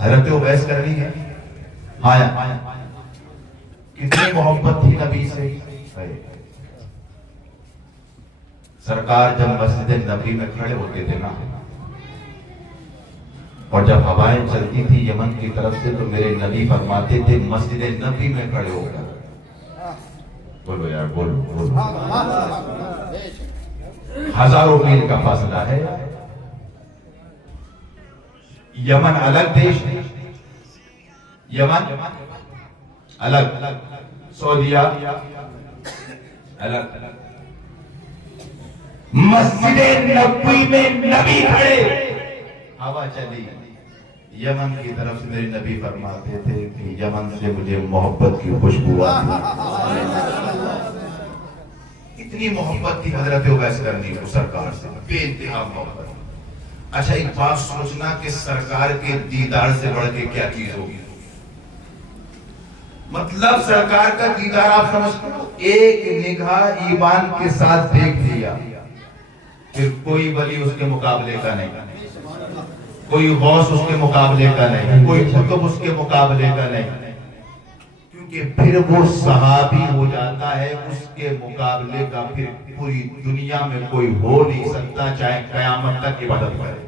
حضرت اویس کرنی ہے آیا کتنی محبت تھی نبی سے. سرکار جب مسجد نبی میں کھڑے ہوتے تھے نا اور جب ہوائیں چلتی تھی یمن کی طرف سے تو میرے نبی فرماتے تھے مسجد نبی میں کھڑے ہو کر بولو یار بولو بولو. ہزاروں میل کا فاصلہ ہے. یمن الگ دیش ہے, یمن الگ, سعودیہ الگ. مسجد نبوی میں نبی کھڑے, ہوا چلی یمن کی طرف سے میرے نبی فرماتے تھے کہ یمن سے مجھے محبت کی خوشبو آتی. اتنی محبت تھی حضرت اویس کرنی کو سرکار سے, بے انتہا محبت. اچھا ایک بات سوچنا کہ سرکار کے دیدار سے بڑھ کے کیا چیز ہوگی. مطلب سرکار کا دیدار آپ سمجھتے ہو, ایک نگاہ ایمان کے ساتھ دیکھ لیا پھر کوئی ولی اس کے مقابلے کا نہیں, کوئی غوث اس کے مقابلے کا نہیں, کوئی قطب اس کے مقابلے کا نہیں, کیونکہ پھر وہ صحابی ہو جاتا ہے اس کے مقابلے کا پھر پوری دنیا میں کوئی ہو نہیں سکتا چاہے قیامت تک عبادت کرے.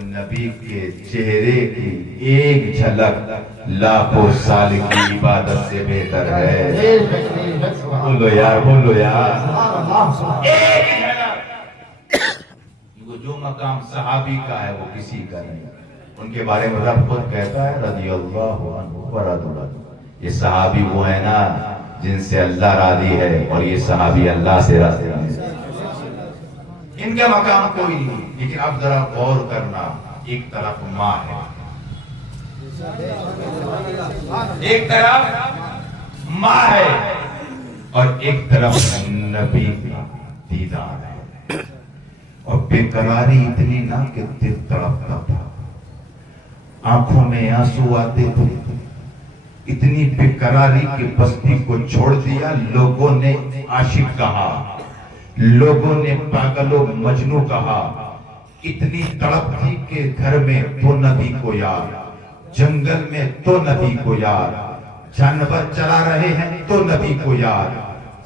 نبی کے چہرے کی ایک جھلک لاکھوں سال کی عبادت سے بہتر ہے. بولو یار بولو یار, ایک جھلک. جو مقام صحابی کا ہے وہ کسی کا نہیں. ان کے بارے میں رب خود کہتا ہے رضی اللہ عنہ ورضوا عنہ, یہ صحابی وہ ہے نا جن سے اللہ راضی ہے اور یہ صحابی اللہ سے راضی ہے. ان کا مقام کوئی نہیں. لیکن اب ذرا غور کرنا, ایک طرف ماں ہے, ایک طرف ماں ہے اور ایک طرف نبی کا دیدار ہے. اور بے قراری اتنی نہ کہ دل تڑپتا تھا, آنکھوں میں آنسو آتے تھے. اتنی بے قراری کی بستی کو چھوڑ دیا. لوگوں نے عاشق کہا, لوگوں نے پاگل و مجنوں کہا. اتنی تڑپ تھی کہ گھر میں تو نبی کو یاد, جنگل میں تو نبی کو یاد, جانور چلا رہے ہیں تو نبی کو یاد,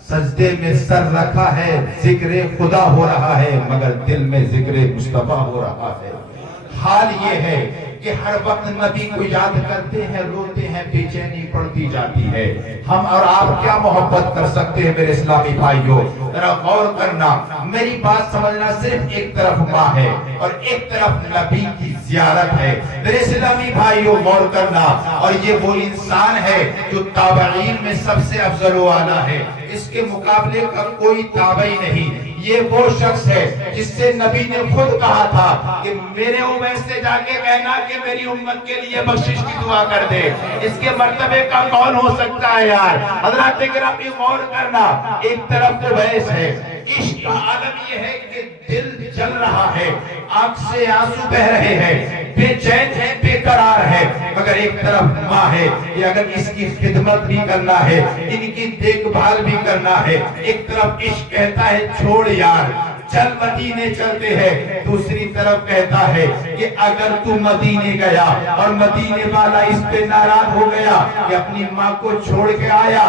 سجدے میں سر رکھا ہے ذکر خدا ہو رہا ہے مگر دل میں ذکر مصطفیٰ ہو رہا ہے. حال یہ ہے کہ ہر وقت نبی کو یاد کرتے ہیں, روتے ہیں, بے چینی پڑتی جاتی ہے. ہم اور آپ کیا محبت کر سکتے ہیں میرے اسلامی بھائیوں, ذرا غور کرنا. میری بات سمجھنا, صرف ایک طرف ماں ہے اور ایک طرف نبی کی زیارت ہے. میرے اسلامی بھائیوں غور کرنا. اور یہ وہ انسان ہے جو تابعین میں سب سے افضل و اعلیٰ ہے, اس کے مقابلے کا کوئی تابعی نہیں. یہ وہ شخص ہے جس سے نبی نے خود کہا تھا کہ میرے اویس سے جا کے کہنا کہ میری امت کے لیے بخشش کی دعا کر دے. اس کے مرتبے کا کون ہو سکتا ہے یار. حضرات گرامی غور کرنا, ایک طرف اویس ہے, عشق کا عالم یہ ہے کہ دل جل رہا ہے, آنکھ سے آنسو بہ رہے ہیں, بے چین ہے, بے قرار ہے. مگر ایک طرف ماں ہے کہ اگر اس کی خدمت بھی کرنا ہے, ان کی دیکھ بھال بھی کرنا ہے. ایک طرف عشق کہتا ہے چھوڑ یار چل مدینے چلتے ہیں, دوسری طرف کہتا ہے کہ اگر تو مدینے گیا اور مدینے والا اس پہ ناراض ہو گیا کہ اپنی ماں کو چھوڑ کے آیا,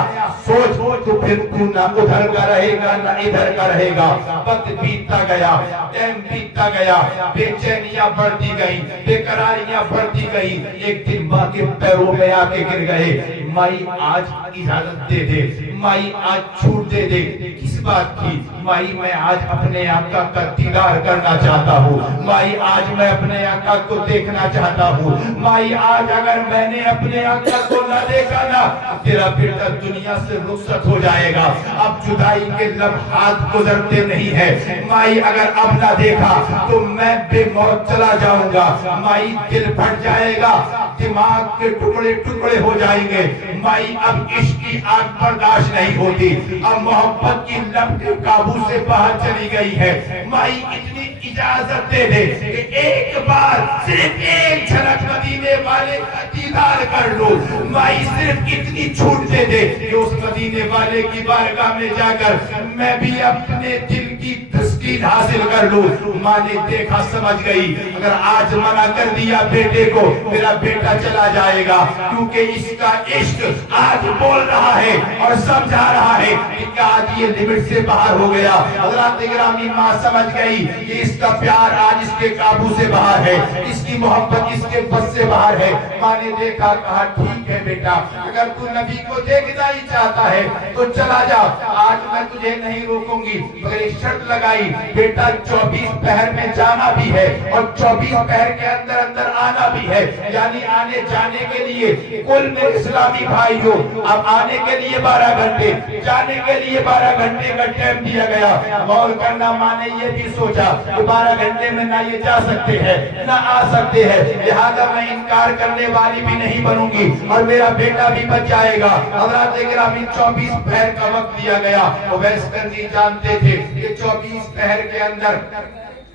سوچ تو پھر تو نہ ادھر کا رہے گا نہ ادھر کا رہے گا. وقت بیتتا گیا, ٹائم بیتتا گیا, بے چینیاں بڑھتی گئی, بے قراریاں بڑھتی گئی. ایک دن ماں کے پیروں میں آ کے گر گئے, مائی آج اجازت دے دے, مائی آج چھوٹ دے دے. کس بات کی مائی؟ میں آج اپنے آقا کا دیدار کرنا چاہتا ہوں. مائی آج میں اپنے آقا کو دیکھنا چاہتا ہوں. مائی آج اگر میں نے اپنے آقا کو نہ دیکھا نا, تیرا بیٹا دنیا سے رخصت ہو جائے گا. اب جدائی کے لمحات گزرتے نہیں ہیں. مائی اگر اب نہ دیکھا تو میں بے موت چلا جاؤں گا. مائی دل پھٹ جائے گا, دماغ کے ٹکڑے ٹکڑے ہو جائیں گے. مائی اب عشق کی آگ برداشت نہیں ہوتی, اب محبت کی لپٹ قابو سے باہر چلی گئی ہے. مائی اتنی اجازت دے دے کہ ایک بار صرف ایک جھلک مدینے والے کا دیدار کر لوں. بھائی صرف اتنی چھوٹ دے دے کہ اس مدینے والے کی بارگاہ میں جا کر میں بھی اپنے دل کی تسکین حاصل کر لوں. ماں نے دیکھا, سمجھ گئی, اگر آج منع کر دیا بیٹے کو میرا بیٹا چلا جائے گا, کیونکہ اس کا عشق آج بول رہا ہے اور سمجھا رہا ہے کہ آج یہ لمٹ سے باہر ہو گیا. حضرات گرامی, ماں سمجھ گئی کہ اس کا پیار آج اس کے قابو سے باہر ہے, اس کی محبت اس کے بس سے باہر ہے. ماں نے دیکھا, کہا ٹھیک ہے بیٹا, اگر تو نبی کو دیکھنا ہی چاہتا ہے تو چلا جا, آج میں تجھے نہیں روکوں گی, مگر ایک شرط لگائی, بیٹا 24 پہر میں جانا بھی ہے اور 24 پہر کے اندر اندر آنا بھی ہے. یعنی آنے جانے کے لیے کل میرے اسلامی بھائیوں اب آنے کے لیے 12 گھنٹے, جانے کے لیے 12 گھنٹے کا ٹائم دیا گیا. غور کرنا, ماں نے یہ بھی سوچا کہ 12 گھنٹے میں نہ یہ جا سکتے ہیں نہ آ سکتے ہیں, لہذا میں انکار کرنے والی بھی نہیں بنوں گی اور میرا بیٹا بھی بچ جائے گا. حضرات گرامی 24 پہر کا وقت دیا گیا. اویس کرنی جانتے تھے کہ 24 پہر کے اندر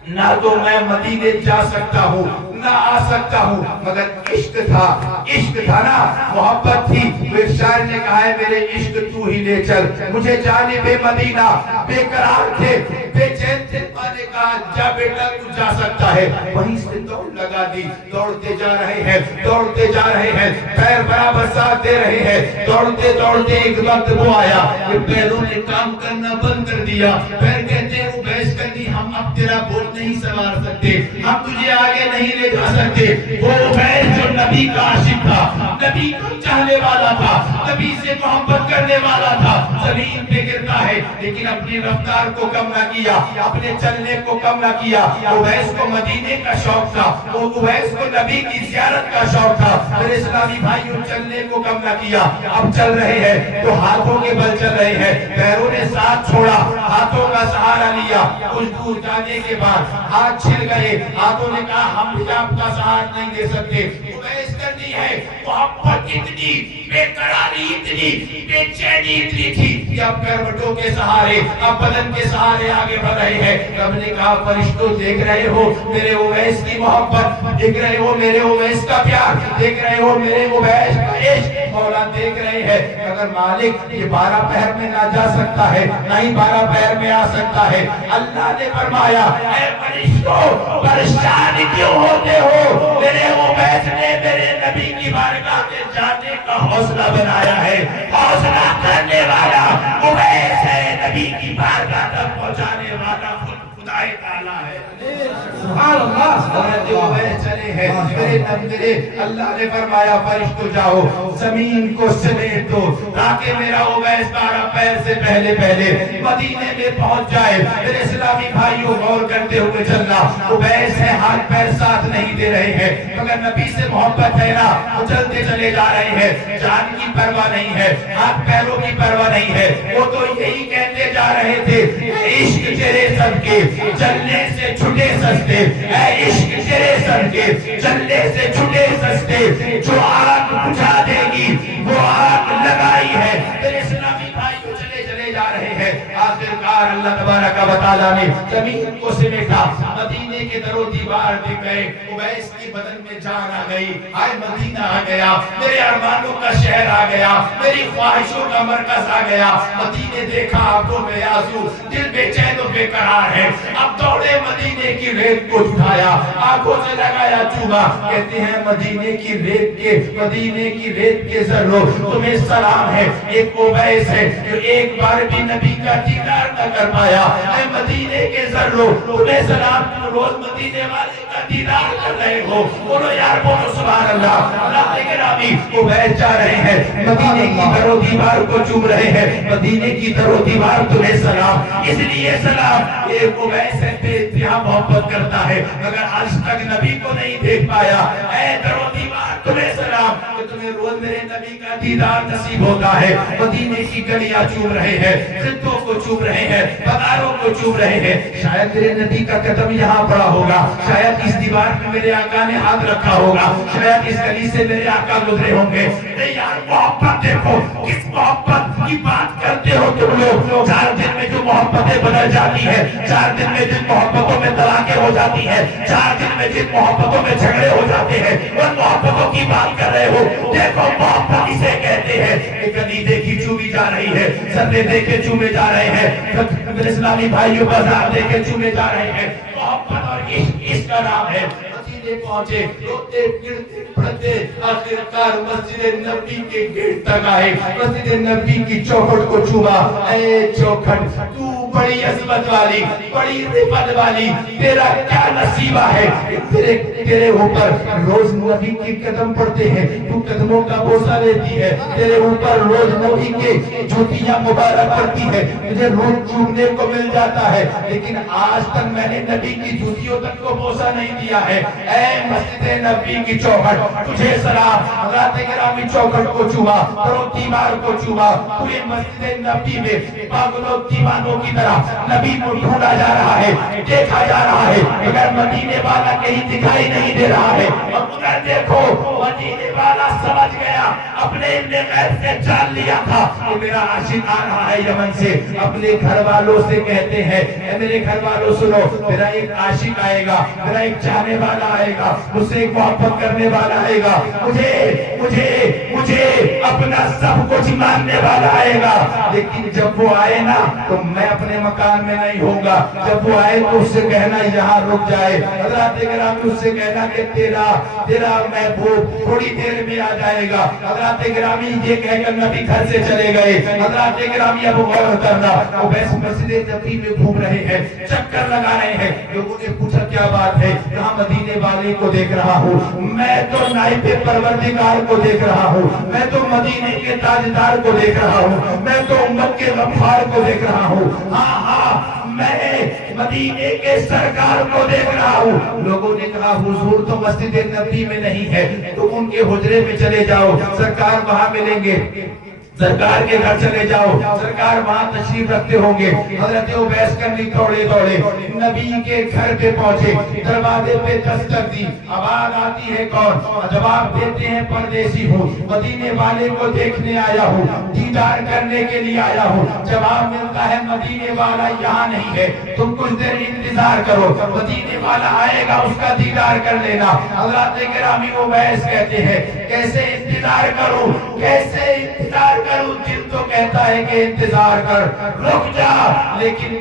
نہ تو میں مدینے جا سکتا ہوں نہ آ سکتا ہوں, مگر عشق تھا, عشق تھا نا, محبت تھی. ایک شاعر نے کہا ہے میرے عشق تو ہی لے چل مجھے جانب مدینہ. بے قرار تھے, بے چین تھے, ماں نے کہا جا بیٹا تو جا سکتا ہے. وہیں سے دوڑ لگا دی, دوڑتے جا رہے ہیں, دوڑتے جا رہے ہیں, پیر برابر ساتھ دے رہے ہیں. دوڑتے دوڑتے ایک وقت وہ آیا کہ پیروں نے کام کرنا بند کر دیا. پیر کہتے ہیں وہ بحث کرنی, ہم اب تیرا بوجھ نہیں سوار سکتے, ہم تجھے آگے نہیں لے جا سکتے. وہ عبید جو نبی کا عاشق تھا, نبی کو چاہنے والا تھا, نبی سے محبت کرنے والا تھا, زمین پہ گرتا ہے لیکن اپنی رفتار کو کم نہ کیا, اپنے چلنے کو کم نہ کیا. عبید کو مدینے کا شوق تھا, وہ عبید کو نبی کی زیارت کا شوق تھا. میرے اسلامی بھائیوں, چلنے کو کم نہ کیا. اب چل رہے ہیں تو ہاتھوں کے بل چل رہے ہیں, پیروں نے ساتھ چھوڑا, ہاتھوں کا سہارا لیا. کچھ دور جانے کے بعد ہاتھ چھل گئے, ہاتھوں نے کہا ہم بھی آپ کا سہارا نہیں دے سکتے. عبید کرنی ہے, محبت اتنی, بے قراری اتنی, بے چینی اتنی تھی کہ اب کروٹوں کے سہارے, اب بدن کے سہارے آگے بڑھ رہے ہیں. رب نے کہا فرشتوں دیکھ رہے ہو میرے عبید کی محبت, دیکھ رہے ہو میرے عبید کا پیار, دیکھ رہے ہو میرے عبید کا عشق, مولا دیکھ رہے ہیں. اگر مالک یہ 12 پہر میں نہ جا سکتا ہے نہ ہی 12 پہر میں آ سکتا ہے, اللہ نے فرمایا اے فرشتوں پریشان کیوں ہوتے ہو, میرے عبید نے میرے نبی کی بارگاہ میں جانے کا حوصلہ بنایا ہے. حوصلہ کرنے والا عبید ہے, نبی کی بارگاہ تک پہنچانے والا خود خدا تعالی ہے. سبحان اللہ. حضرت عبید چلے ہیں, میرے اللہ نے فرمایا فرشتوں جاؤ زمین کو سمیٹ دو تاکہ میرا عبید 12 پہر سے پہلے پہلے مدینے میں پہنچ جائے. میرے اسلامی بھائیوں, غور کرتے ہوئے چلنا. عبید سے ہاتھ پیر ساتھ نہیں دے رہے ہیں, مگر نبی سے محبت ہے نا, وہ چلتے چلے جا رہے ہیں. جان کی پرواہ نہیں ہے, ہاتھ پیروں کی پرواہ نہیں ہے, وہ تو یہی کہتے جا رہے تھے عشق تیرے سب کے چلنے سے چھٹے سستے, اے عشق تیرے سب کے چلنے سے چھٹے سستے, جو آگ بجھا دے گی وہ آگ لگائی ہے. میرے اسلامی بھائیوں, چلے چلے جا رہے ہیں. آخرکار اللہ تبارک و تعالیٰ نے زمین کو سمیٹا, مدینے کے در و دیوار دکھ گئے. عبید کی بدن میں جان آ گئی, آئے مدینہ آ گیا, میرے ارمانوں کا شہر آ گیا, میری خواہشوں کا مرکز آ گیا. مدینے دیکھا, آنکھوں میں آنسو, دل بے چین و بے قرار ہے. اب دوڑے مدینے کی ریت کو اٹھایا, آنکھوں سے لگایا چوما. کہتے ہیں مدینے کی ریت کے ذروں تمہیں سلام ہے. ایک عبید ہے جو ایک بار بھی نبی کا دیدار نہ کر پایا. اے مدینے کے ذروں تمہیں سلام, تم روز مدینے والے کا دیدار کر رہے ہو. بولو یار, بولو سبحان اللہ. اللہ کے گرامی, عبید جا رہے ہیں, مدینے کی در و دیوار کو چوم رہے ہیں. مدینے کی در و دیوار تمہیں سلام, اس لیے سلام. ایک عبید سے بے انتہا محبت کرتا ہے مگر آج تک نبی کو نہیں دیکھ پایا. اے در و دیوار تمہیں سلام, کہ تمہیں روز میرے نبی کا دیدار نصیب ہوتا ہے. مدینے کی گلیاں چوم رہے ہیں, خطوں کو چوم رہے ہیں, بازاروں کو چوم رہے ہیں. شاید میرے نبی کا قدم یہاں پڑا ہوگا, شاید اس دیوار میں میرے آقا نے ہاتھ رکھا ہوگا, شاید اس گلی سے میرے آقا گزرے ہوں گے. یار محبت دیکھو, کس محبت کی بات کرتے ہو تم لوگ. 4 دن میں جو محبتیں بدل جاتی ہیں, 4 دن میں جن محبتوں میں طلاقیں ہو جاتی ہیں, 4 دن میں جن محبتوں میں جھگڑے ہو جاتے ہیں, ان محبتوں کی کی بات کر رہے ہو. دیکھو محبت اسے کہتے ہیں. ایک گلی دیکھی چومی جا رہی ہے, سندے دیکھے چومے جا رہے ہیں, میرے اسلامی بھائیوں بازار دیکھے چومے جا رہے ہیں. محبت اور اس کا نام ہے. پہنچے روتے پھرتے پڑھتے آخرکار مسجد نبی کے گیٹ تک آئے. مسجد نبی کی چوکھٹ کو چھوا. اے چوکھٹ, تو بڑی عظمت والی, بڑی رفت والی, تیرا کیا نصیبہ ہے, تیرے اوپر روز نبی کی قدم پڑتے ہیں, تو قدموں کا بوسہ لیتی ہے, تیرے اوپر روز نبی کے جوتیاں مبارک پڑتی ہے, مجھے روز چومنے کو مل جاتا ہے, لیکن آج تک میں نے نبی کی جوتیوں تک کو بوسہ نہیں دیا ہے. اے مسجد نبی کی چوکھٹ, تجھے سلام. حضرات گرامی چوکھٹ کو چھوا, کرو دیوار کو چھوا. پورے مسجد نبی میں پاگلوں دیوانوں کی طرح نبی کو ڈھونڈا جا رہا ہے, دیکھا جا رہا ہے, مگر مدینے والا کہیں دکھائی نہیں دے رہا ہے. اور دیکھو مدینے والا سمجھ گیا, اپنے ابن غیب سے جان لیا تھا کہ میرا عاشق آ رہا ہے یمن سے. اپنے گھر والوں سے کہتے ہیں, اے میرے گھر والوں سنو, میرا ایک عاشق آئے گا, میرا ایک چاہنے والا آئے گا, مجھ سے ایک محبت کرنے والا آئے گا, مجھے اپنا سب کچھ ماننے والا آئے گا. لیکن جب وہ آئے نا تو میں اپنے مکان میں نہیں ہوں گا. جب وہ آئے تو اس سے کہنا یہاں رک جائے. حضرات گرامی اس سے کہنا کہ تیرا محبوب تھوڑی دیر میں آ جائے گا. حضرات گرامی یہ کہہ کر نبی گھر سے چلے گئے. حضرات گرامی اب غور کرنا, وہ بیس مسجد نبی میں گھوم رہے ہیں, چکر لگا رہے ہیں. لوگوں نے پوچھا کیا بات ہے, یہاں مدینے والے کو دیکھ رہا ہوں, میں تو نائب پروردگار کو دیکھ رہا ہوں, میں تو مدینے کے تاجدار کو دیکھ رہا ہوں, میں تو امت کے غفار کو دیکھ رہا ہوں. ہاں میں مدینے کے سرکار کو دیکھ رہا ہوں. لوگوں نے کہا حضور تو مسجد نبی میں نہیں ہے, تم ان کے حجرے میں چلے جاؤ, سرکار وہاں ملیں گے. سرکار کے گھر چلے جاؤ, سرکار وہاں تشریف رکھتے ہوں گے. حضرت اویس کرنی دوڑے نبی کے گھر پہ پہنچے, دروازے پہ دستک دی, آواز آتی ہے کون, جواب دیتے ہیں پردیسی ہوں, مدینے والے کو دیکھنے آیا ہوں, دیدار کرنے کے لیے آیا ہوں. جواب ملتا ہے مدینے والا یہاں نہیں ہے, تم کچھ دیر انتظار کرو, مدینے والا آئے گا, اس کا دیدار کر لینا. حضرات گرامی اویس کہتے ہیں کیسے انتظار کروں, کیسے انتظار کروں, دل تو کہتا ہے کہ انتظار کر, رک جا, لیکن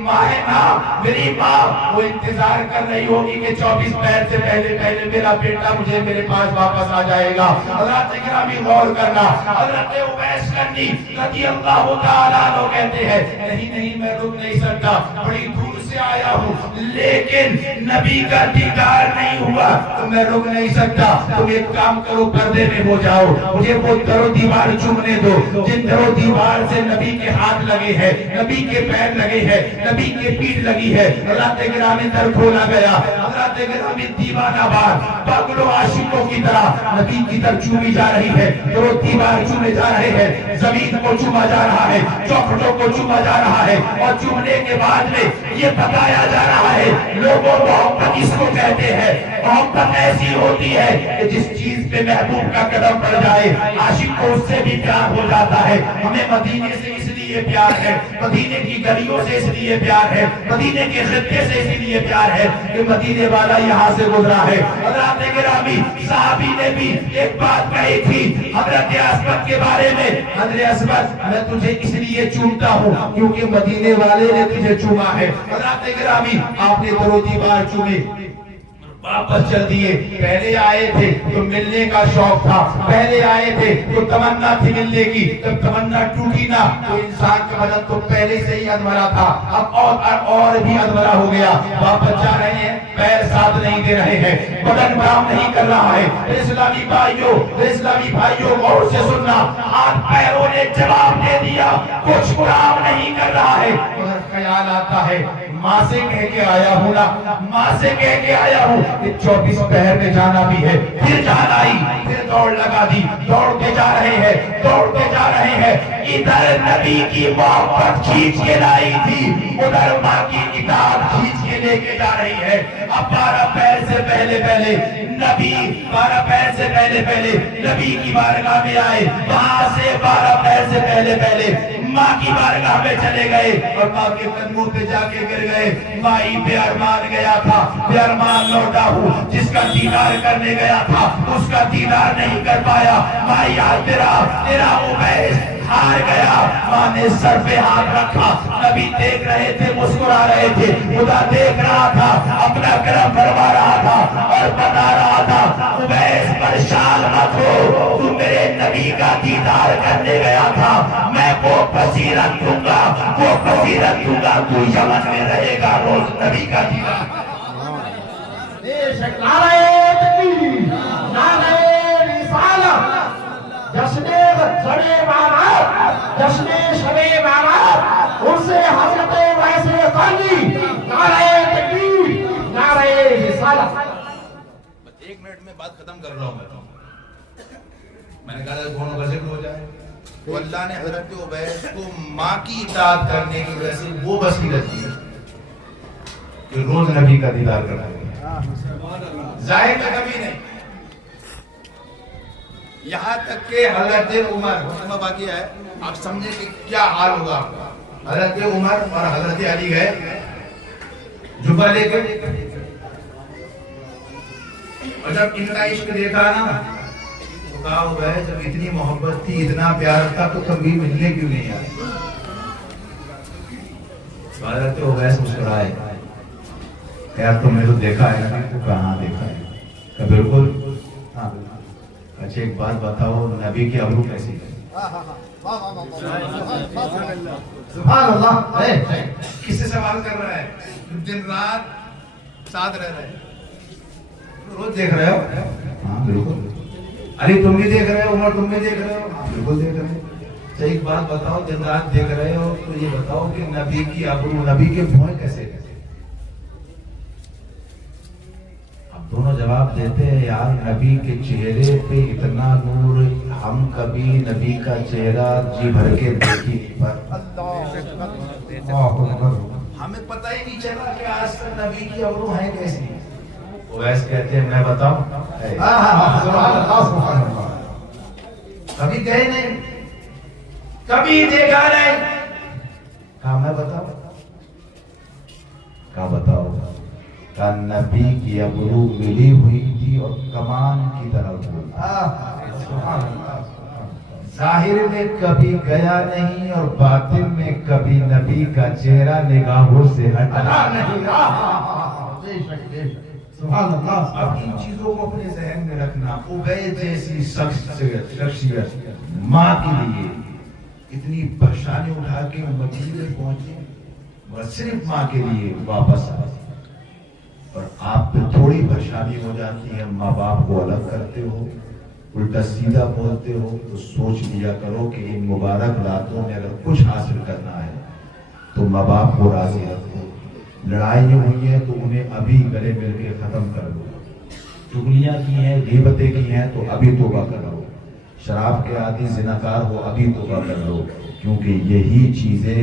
میری ماں وہ انتظار کر رہی ہوگی کہ 24 پہر سے پہلے میرا بیٹا مجھے میرے پاس واپس آ جائے گا. حضرات گرامی غور کرنا, حضرت اویس کرنی رضی اللہ تعالیٰ عنہ کہتے ہیں نہیں میں رک نہیں سکتا, بڑی دور سے آیا ہوں, لیکن نبی کا دیدار نہیں ہوا تو میں رک نہیں سکتا. تم ایک کام کرو, پردے میں ہو جاؤ, مجھے وہ در و دیوار چومنے دو جن در و دیوار سے نبی کے ہاتھ لگے ہیں, نبی کے پیر لگے ہیں, نبی کے پیٹھ لگی ہے. حضرات گرامی در کھولا گیا. حضرات گرامی دیوانہ بار پاگلوں عاشقوں کی طرح نبی کی در چومی جا رہی ہے, در و دیوار چومے جا رہے ہیں, زمین کو چوما جا رہا ہے, چوکھٹوں کو چوما جا رہا ہے, اور چومنے کے بعد میں یہ بتایا جا رہا ہے لوگوں محبت اس کو کہتے ہیں. محبت ایسی ہوتی ہے کہ جس چیز پہ محبوب کا قدم پڑ جائے عاشق کو اس سے بھی پیار ہو جاتا ہے. ہمیں مدینے سے اس لیے پیار ہے, مدینے کی گلیوں سے اس لیے پیار ہے, مدینے کے خطے سے اس لیے پیار ہے کہ مدینے والا یہاں سے گزرا ہے. حضرات گرامی صحابی نے بھی ایک بات کہی تھی حضرت عصمت کے بارے میں, حضرت عصمت میں تجھے اس لیے چومتا ہوں کیونکہ مدینے والے نے تجھے چوما ہے. حضرات گرامی آپ نے در و دیوار چومے, واپس چل دیے. پہلے آئے تھے تو ملنے کا شوق تھا, پہلے آئے تھے تو تمنا تھی ملنے کی, جب تمنا ٹوٹی نا تو انسان کا بدن تو پہلے سے ہی ادمرا تھا, اب اور بھی ادمرا ہو گیا. واپس جا رہے ہیں, پیر ساتھ نہیں دے رہے ہیں, بدن کام نہیں کر رہا ہے. اسلامی بھائیوں غور سے سننا, ہاتھ پیروں نے جواب دے دیا, کچھ کام نہیں کر رہا ہے. خیال آتا ہے ماں سے کہہ کے آیا ہوں نا, ماں سے کہہ کے آیا ہوں کہ 24 پہر میں جانا بھی ہے. پھر جان آئی, پھر دوڑ لگا دی, دوڑتے جا رہے ہیں. ادھر نبی کی محبت کھینچ کے لائی تھی, ادھر ماں کی اطاعت کھینچ کے لے کے جا رہی ہے. اب 12 پہر سے پہلے نبی کی بارگاہ میں آئے, وہاں سے 12 پہر سے پہلے ماں کی بارگاہ میں چلے گئے اور ماں کے قدموں پہ جا کے گر گئے. مائی بے ارمان گیا تھا, بے ارمان لوٹا ہوں. جس کا دیدار کرنے گیا تھا اس کا دیدار نہیں کر پایا. مائی آج تیرا اویس ہار گیا. ماں نے سر پہ ہاتھ رکھا. نبی دیکھ رہے تھے, مسکرا رہے تھے. خدا دیکھ رہا تھا, اپنا کرم فرما رہا تھا اور بتا رہا تھا اویس پریشان مت ہو, تو میرے نبی کا دیدار کرنے گیا تھا. میں وہ بصیرت دوں گا, وہ بصیرت دوں گا, تو یمن میں رہے گا روز نبی کا دیدار. نعرہ تکبیر, نعرہ رسالت, جشن شب بارات, جشن شب بارات, عرس حضرت اویس قرنی. نعرہ تکبیر, نعرہ رسالت. ایک منٹ میں بات ختم کر رہا ہوں. میں نے کہا تھا دونوں کا ذکر ہو جائے. تو اللہ نے حضرت اویس کو ماں کی اطاعت کرنے کی وجہ سے وہ بصیرت دی کہ روز نبی کا دیدار کرنا ہے. ظاہر میں کبھی نہیں. یہاں تک کہ حضرت عمر باقی ہے, آپ سمجھیں کہ کیا حال ہوگا آپ کا. حضرت عمر اور حضرت علی گئے جبہ لے کے, اور جب ان کا عشق دیکھا نا تو کہا ہوا ہے جب اتنی محبت تھی, اتنا پیار تھا, تو کبھی ملنے کیوں نہیں آئے. حضرت اویس مسکرائے, یار تم نے تو دیکھا ہے نا. تو کہاں دیکھا ہے؟ کہ بالکل ہاں. اچھا ایک بات بتاؤ, نبی کی ابرو کیسی ہے؟ سبحان اللہ. کس سے سوال کر رہا ہے؟ دن رات ساتھ رہ رہے ہیں, روز دیکھ رہے ہو. ہاں بالکل. علی تم بھی دیکھ رہے ہو, عمر تم بھی دیکھ رہے ہو. ہاں بالکل دیکھ رہے ہو. اچھا ایک بات بتاؤ, دن رات دیکھ رہے ہو تو یہ بتاؤ کہ نبی کی ابرو, نبی کے بھوئیں کیسے؟ دونوں جواب دیتے ہیں, یار نبی کے چہرے پہ اتنا نور ہم کبھی نبی کا چہرہ جی بھر کے دیکھی پر ہمیں پتہ ہی نہیں چلا کہ آج تک نبی کی ابرو ہیں کیسی. اویس کہتے ہیں میں بتاؤں, کبھی گئے نہیں, کبھی دیکھا نہیں. کہا میں بتاؤں, کہا بتاؤ. نبی کی ابرو ملی ہوئی تھی اور کمان کی طرح ظاہر میں کبھی گیا نہیں اور باطن میں کبھی نبی کا چہرہ نگاہوں سے ہٹا نہیں. سبحان اللہ. اب ان چیزوں کو اپنے ذہن میں رکھنا. اویس جیسی شخصیت ماں کے لیے اتنی پریشانی اٹھا کے مدینے میں پہنچے, بس صرف ماں کے لیے واپس آئے. اور آپ پہ تھوڑی پریشانی ہو جاتی ہے, ماں باپ کو الگ کرتے ہو, الٹا سیدھا بولتے ہو, تو سوچ لیا کرو کہ ان مبارک راتوں میں اگر کچھ حاصل کرنا ہے تو ماں باپ کو راضی رکھو. لڑائی ہوئی ہے تو انہیں ابھی گلے مل کے ختم کر دو. چغلیاں کی ہیں, غیبتیں کی ہیں تو ابھی توبہ کر لو. شراب کے عادی زناکار ہو, ابھی توبہ کر لو, کیونکہ یہی چیزیں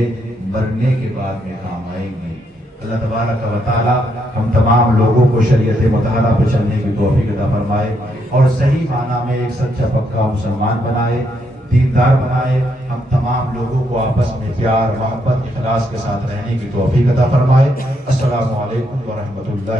مرنے کے بعد میں کام آئیں گی. اللہ تبارک و تعالی ہم تمام لوگوں کو شریعت مطالعہ پر چلنے کی توفیق عطا فرمائے اور صحیح معنی میں ایک سچا پکا مسلمان بنائے, دیندار بنائے. ہم تمام لوگوں کو آپس میں پیار, محبت, اخلاص کے ساتھ رہنے کی توفیق عطا فرمائے. السلام علیکم ورحمۃ اللہ.